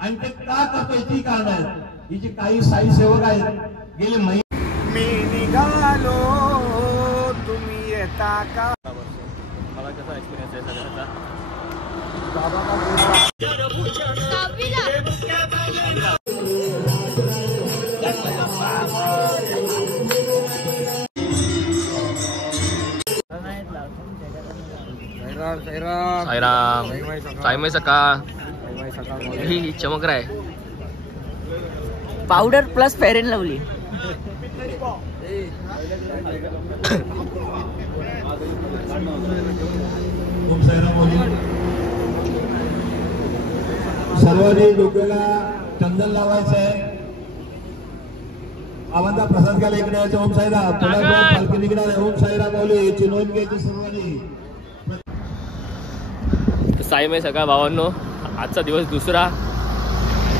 आणि ते का करतोय ती कारण आहेत. ही जी काही साई सेवक आहेत गेले महिने मी निघालो तुम्ही येता का. मला कसा एक्सपिरियन्स आहे सगळ्याचा. साईराम साईमय सकाळ ही चमक रहा है. Powder plus fair and lovely. सर्वांनी डोक्याला चंदन लावायचं आहे. आवांदा प्रसाद घ्यायला इकडे यायचं. ओम साईराम. थोड्या वेळात पालखी निघणार आहे. ओम साईराम माऊली याची नोंद घ्यायची सर्वांनी. साईमय सकाळ भावांनो, आजचा दिवस दुसरा.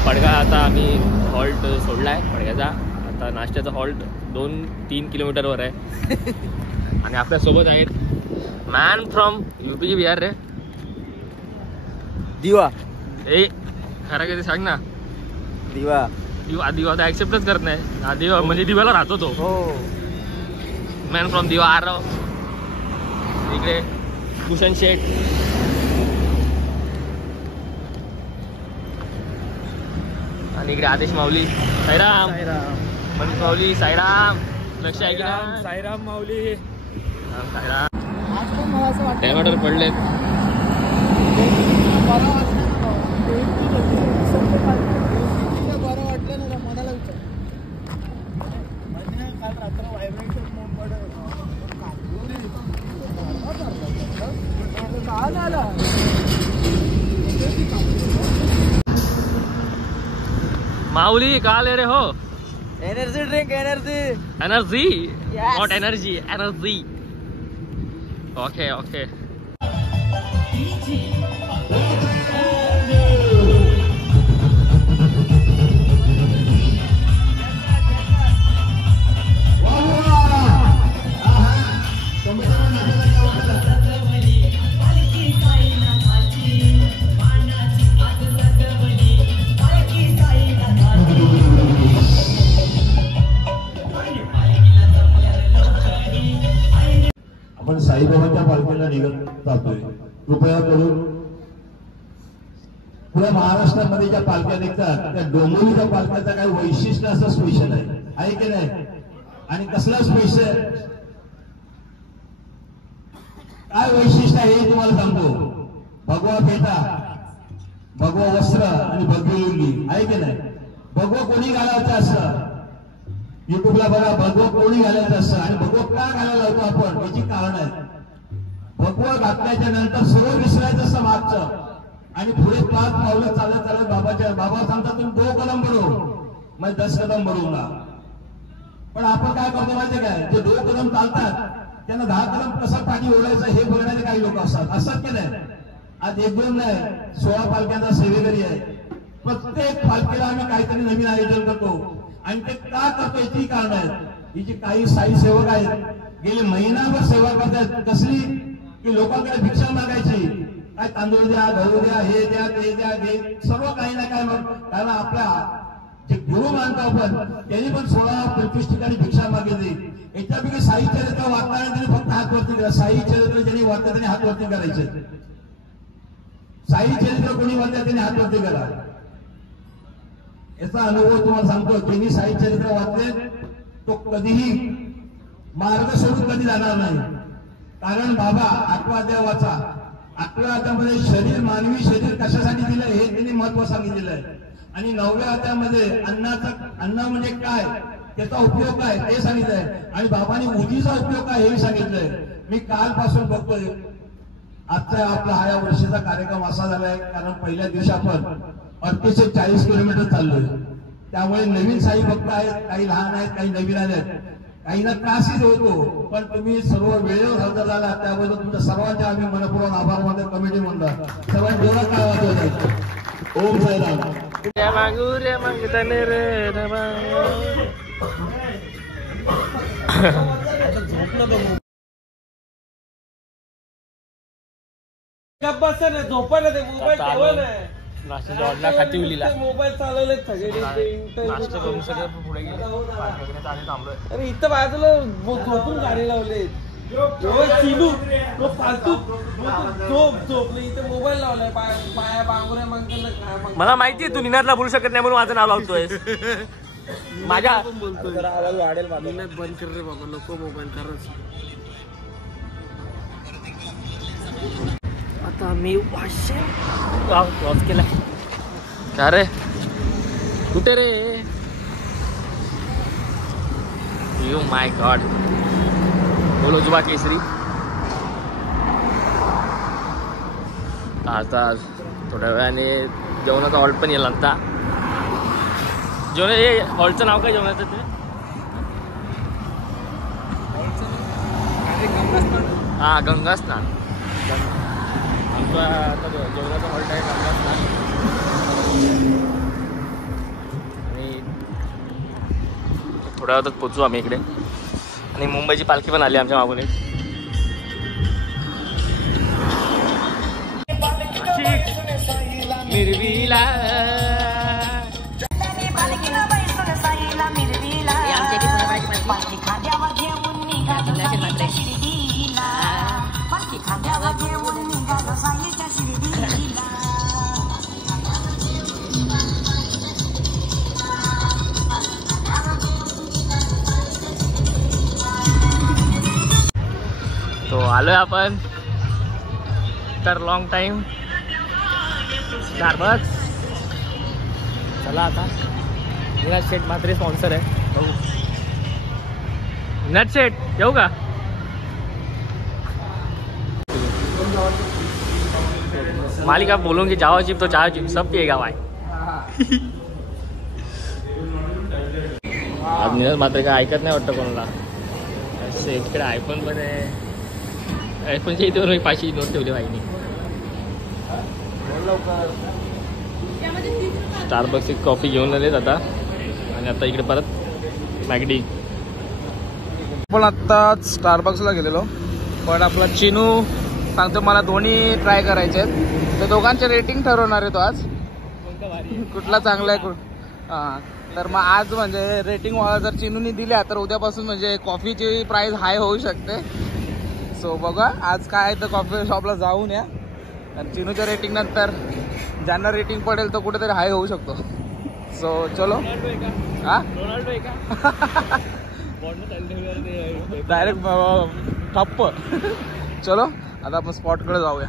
पडगा आता आम्ही हॉल्ट सोडलाय पडग्याचा. आता नाश्त्याचा हॉल्ट 2-3 किलोमीटरवर आहे. आणि आपल्यासोबत आहेत मॅन फ्रॉम UP बिहार रे. दिवा ए खरं किती सांग ना. दिवा दिवा दिवा तर ऍक्सेप्टच करत नाही. हा दिवा म्हणजे दिव्याला राहतो तो. हो. मॅन फ्रॉम दिवा आरव. इकडे भूषण शेठ. आणि इकडे आदेश माऊली. साईराम मनीष माऊली. साईराम. लक्ष आहे की ना. साईराम माऊली. साईराम. टॅमॅटोर पडलेत. माऊली कहाँ ले रहे हो. Energy drink. Energy not energy. Energy. Okay okay. आपण साईबाबांच्या पालखीला निघत जातोय. कृपया करून पुऱ्या महाराष्ट्रामध्ये ज्या पालख्या निघतात त्या डोंबिवलीच्या पालख्याचं काही वैशिष्ट्य असं स्पेशल आहे की नाही. आणि कसला स्पेशल काय वैशिष्ट्य आहे हे तुम्हाला सांगतो. भगवा फेटा, भगवा वस्त्र आणि भगवी लुंगी आहे की नाही. भगवा कोणी घालायचं असतं. युट्यूबला बघा भगवा कोणी घालायचं असतं आणि भगवा का घालायला होतो आपण याची कारण आहे. भगवा घातल्याच्या नंतर सर्व विसरायचं असतं मागचं आणि पुढे 5 पावलं चालत चालत बाबा सांगतात तुम्ही 2 कदम बढ़ो मैं 10 कदम बढ़ूंगा. पण आपण काय करतो माहितीये काय. जे 2 कदम चालतात त्यांना 10 कदम कसं पाठी ओढायचं हे बघणारे काही लोक असतात की नाही. आज 1-2 नाही 16 पालख्यांचा सेवेकरी आहे. प्रत्येक पालखीला आम्ही काहीतरी नवीन आयोजन करतो आणि ते का करतोय ती कारण आहेत. ही जी काही साई सेवक आहेत गेले महिनाभर सेवा करतात. कसली की लोकांकडे भिक्षा मागायची. काय तांदूळ द्या, गहू द्या, हे द्या, ते द्या, हे सर्व काही ना काय. कारण आपल्या जे गुरु मानतो आपण त्यांनी पण 16-25 ठिकाणी भिक्षा मागितली. याच्यापैकी साई चरित्र वाचताना त्यांनी फक्त हात वरती करा. साई चरित्र ज्यांनी वाचतं त्यांनी हात वरती करायचे. साई चरित्र कोणी वाचतं त्यांनी हात वरती करा. याचा अनुभव तुम्हाला सांगतो. ज्यांनी साई चरित्र वाचले तो कधीही मार्ग सोडून कधी जाणार नाही. कारण बाबा 8व्या अध्याय वाचा. 8व्या अध्यायामध्ये शरीर, मानवी शरीर कशासाठी दिलं हे त्यांनी महत्व सांगितलेलं आहे. आणि 9व्या अध्यायामध्ये अन्न म्हणजे काय, त्याचा उपयोग काय ते सांगितलंय. आणि बाबांनी उजीचा उपयोग काय हे सांगितलंय. मी कालपासून बघतोय. आजचा आपला हा या वर्षाचा कार्यक्रम असा झालाय कारण पहिल्या दिवशी आपण 38-40 किलोमीटर चाललोय. त्यामुळे नवीन साई भक्त आहेत, काही लहान आहेत, काही नवीन आहेत, काहींना त्रासही होतो. पण तुम्ही सर्व वेळेवर हजर झाला त्याबद्दल तुमच्या सर्वांचे आम्ही मनपूर्वक आभार मानतो. कमिटी मंडळ सर्वांनी जोरात काय वाजवत. ओम साईराम. झोपायला ते मोबाईल ठेवलं. नाश्त्याच्या हॉलला खातिवलीला मोबाईल चालवले सगळे नाश्ता करून सगळे पुढे गेले आणि थांबलोय. अरे इथं बाजूला झोपून गाडी लावले झोपले इथे मोबाईल लावलाय पाया बांगुऱ्या मागताना. मला माहितीये तू निनादला बोलू शकत नाही म्हणून माझं नाव लावतोय. माझ्या बोलतोय आवाज वाढेल माझा. बंद कर रे बाबा नको मोबाईल खरंच. आता मी क्रॉस केला. का रे कुठे रे? You my God. बोलो जुबा केसरी. आता थोड्या वेळाने जेवणाचा हॉल्ट पण येईल. आता जेवण हे हॉल्टचं नाव काय जेवणाचं ते? हा गंगास्नान. आमचा आता जेवणाचा हॉल्ट आहे गंगास्नान. आणि थोड्या वेळात पोचू आम्ही इकडे. आणि मुंबईची पालखी पण आली आमच्या मागून एक. मिरवीला तो आलोय आपण तर लॉंग टाइम स्टारबक्स. चला आता निनाद शेट मात्र स्पॉन्सर आहे. बघू निनाद शेट येऊ का? मालिक आप बोलूंगी जावा चिप तो चावा चिप सब पिएगा भाई. आज निनाद मात्र काय ऐकत नाही वाटतं कोणाला. शेटकडे आयफोन पण आहे. आयफोनच्या इथे 500 नोट ठेवली बाईनी. स्टारबक्स एक कॉफी घेऊन आलेत आता. आणि आता इकडे परत मॅगडी. आपण आत्ता स्टारबक्सला गेलेलो पण आपला चिनू सांगतो मला दोन्ही ट्राय करायचे आहेत. तर दोघांचे रेटिंग ठरवणार आहे तो आज कुठला चांगला आहे हां. तर मग आज म्हणजे रेटिंग जर चिनूनी दिल्या तर उद्यापासून म्हणजे कॉफीची प्राइस हाय होऊ शकते. सो बघा आज काय आहे तर कॉफी शॉपला जाऊन या. आणि चिनूच्या रेटिंग नंतर ज्यांना रेटिंग पडेल तो कुठेतरी हाय होऊ शकतो. सो चलो. हां डायरेक्ट ठप्प. चलो आता आपण स्पॉटकडे जाऊया.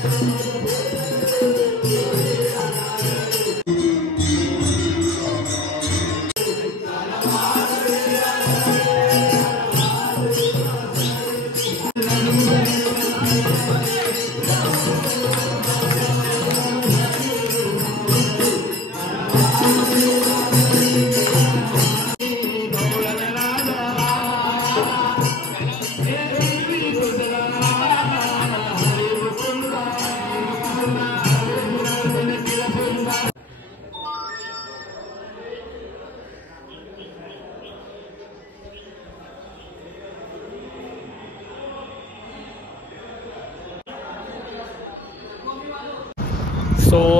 सो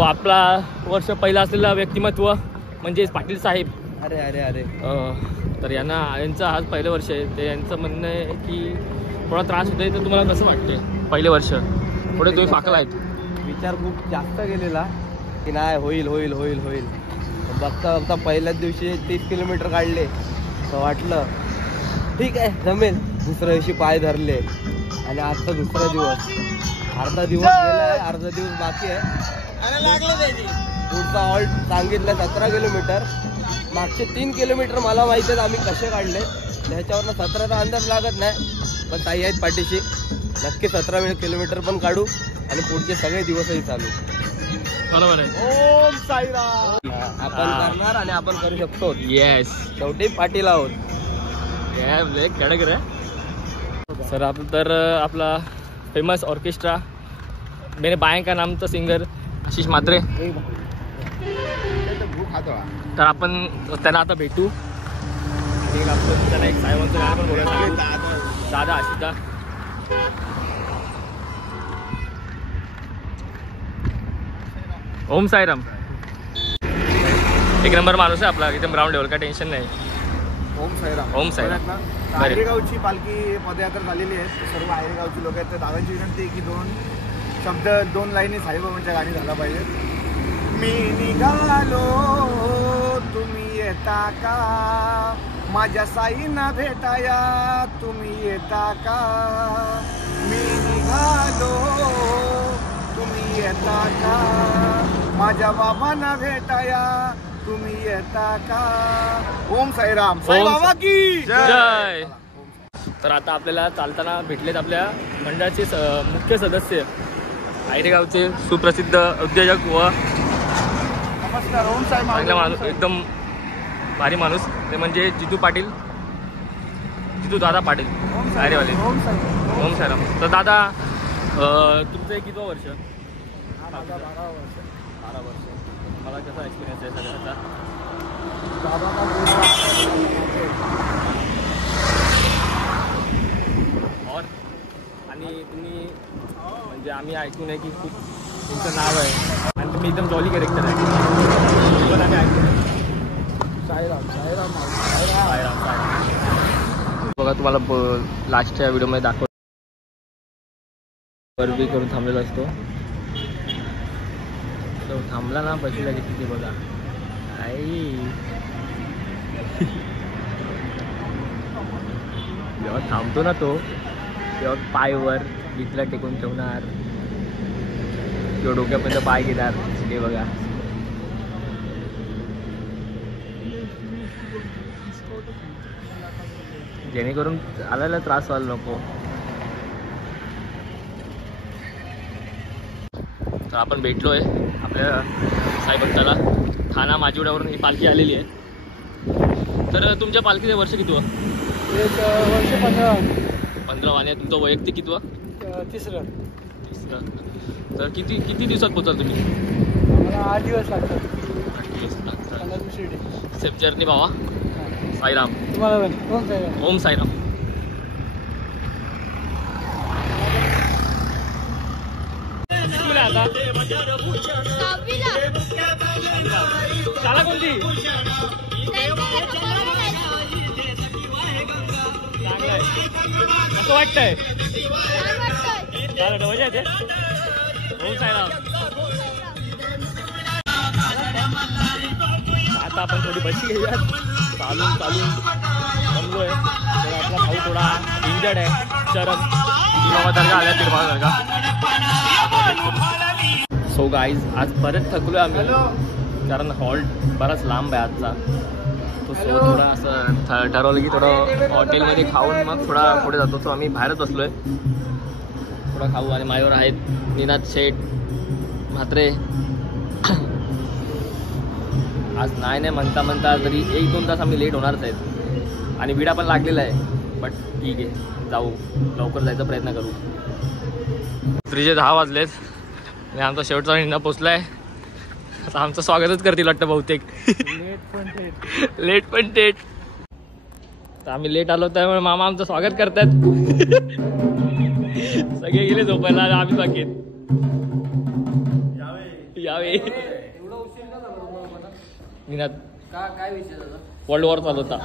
आपला वर्ष पहिला असलेला व्यक्तिमत्व म्हणजेच पाटील साहेब. अरे अरे अरे तर यांचं आज पहिलं वर्ष आहे. ते यांचं म्हणणं आहे की थोडा त्रास होतोय. तर तुम्हाला कसं वाटतंय पहिले वर्ष थोडे तुम्ही फाकला आहेत? विचार खूप जास्त गेलेला की नाही होईल होईल होईल होईल. बघता बघता पहिल्याच दिवशी 30 किलोमीटर काढले तर वाटलं ठीक आहे जमेल. दुसऱ्या दिवशी पाय धरले आणि आजचा दुसरा दिवस. अर्धा दिवस गेलाय, अर्धा दिवस बाकी आहे. पुढचा हॉल्ट सांगितलं 17 किलोमीटर. मागचे 3 किलोमीटर मला माहिती आहेत आम्ही कसे काढले. त्याच्यावरनं 17चा अंदाज लागत नाही, पण ताई आहेत पाठीशी. नक्की 17 किलोमीटर पण काढू आणि पुढचे सगळे दिवसही चालू. बरोबर आहे. ओम साईराम. आपण करणार आणि आपण करू शकतो. येस, शेवटी पाटील आहोत. कडक रे सर. तर आपला फेमस ऑर्केस्ट्रा मेरे बाएं का नामचं सिंगर आशिष म्हात्रे. तर आपण त्यांना आता भेटू आणि आपण त्यांना एक साहेबांचं गाणं पण बोलायला सांगू. दादा आशिषदा. ओम साईराम. एक नंबर माणूस आहे आपला, एकदम ग्राउंड लेवल, काय टेन्शन नाही. ओम साईराम. ओम साईराम. आयरेगावची पालखी पदयात्रा झालेली आहे. सर्व आयरेगावची लोक आहेत. तर दादांची विनंती आहे की 2 शब्द 2 लाईनी साईबाबांच्या गाणी झाला पाहिजे. मी निघालो तुम्ही येता का, माझ्या साईंना भेटाया तुम्ही येता का. मी निघालो तुम्ही येता का, माझ्या बाबांना भेटाया तुम्ही येता का. ओम साईराम. साई बाबा की जय. तर आता आपल्याला चालताना भेटलेत आपल्या मंडळाचे मुख्य सदस्य, आयरेगावचे सुप्रसिद्ध उद्योजक व नमस्कार. ओम साई. चांगला माणूस, एकदम भारी माणूस, ते म्हणजे जितू पाटील, जितू दादा पाटील आयरेवाले. ओम साई. ओम साईराम. तर दादा तुमचं एक कितवं वर्ष? 12 वर्ष. 12 वर्ष. मला कसा एक्सपिरियन्स आहे सगळ्याचा? और आणि तुम्ही म्हणजे आम्ही ऐकून आहे की खूप तुमचं नाव आहे आणि तुम्ही एकदम जॉली कॅरेक्टर आहे. पण आम्ही ऐकून आहे. साईराम. साईराम. साईराम. साईराम. बघा तुम्हाला लास्टच्या व्हिडिओमध्ये दाखव बी करून थांबलेला असतो. तो थांबला ना बसला की तिथे बघा आई. जेव्हा थांबतो ना तो तेव्हा पायवर इथला टेकून ठेवणार किंवा डोक्यापर्यंत पाय घेणार. ते बघा जेणेकरून आल्याला त्रास व्हायला नको. तर आपण भेटलो आहे आपल्या साईभक्ताला. ठाणा माजिवड्यावरून ही पालखी आलेली आहे. तर तुमच्या पालखीचं वर्ष कितवं? वर्ष 15 आणि तुमचं वैयक्तिक कितवं? तिसरं. तर किती दिवसात पोचाल तुम्ही? मला 8 दिवस लागतात. 8 दिवस लागतात. दुसरी डे. सेफ जर्नी बाबा. साईराम. तुम्हाला पण. ओम साईराम. ओम साईराम. आता शाळा कोणती? चांगलं आहे. कसं वाटतंय? चालेल मजा येते. ओम साईराम. आता आपण थोडी बशी घेऊयात. चालून जमलोय. तर आपला भाऊ थोडा इंजर्ड आहे. शरद बाबा दर्गा आल्या तिरबा दर्गा. सो गाईज आज परत थकलो आम्ही कारण हॉल्ट बराच लांब आहे आजचा. तो सो थोडा असं ठरवलं की थोडं हॉटेलमध्ये खाऊन मग थोडा पुढे जातो. सो आम्ही बाहेरच बसलोय थोडा खाऊ. आणि माझ्यावर आहेत निनाद शेठ म्हात्रे. आज नाही म्हणता म्हणता तरी 1-2 तास आम्ही लेट होणारच आहेत आणि विडा पण लागलेला आहे. बट ठीक आहे जाऊ लवकर जायचा प्रयत्न करू. 10 वाजलेत आणि आमचा शेवटचा निंदा पोचला आहे. आता आमचं स्वागतच करतील वाटतं बहुतेक. लेट पण थेट. तर आम्ही लेट आलो त्यामुळे मामा आमचं स्वागत करतात. सगळे गेले झोपायला आणि आम्ही बाकी यावे. निनाद काय विषय झाला? वर्ल्ड वॉर चालू होता.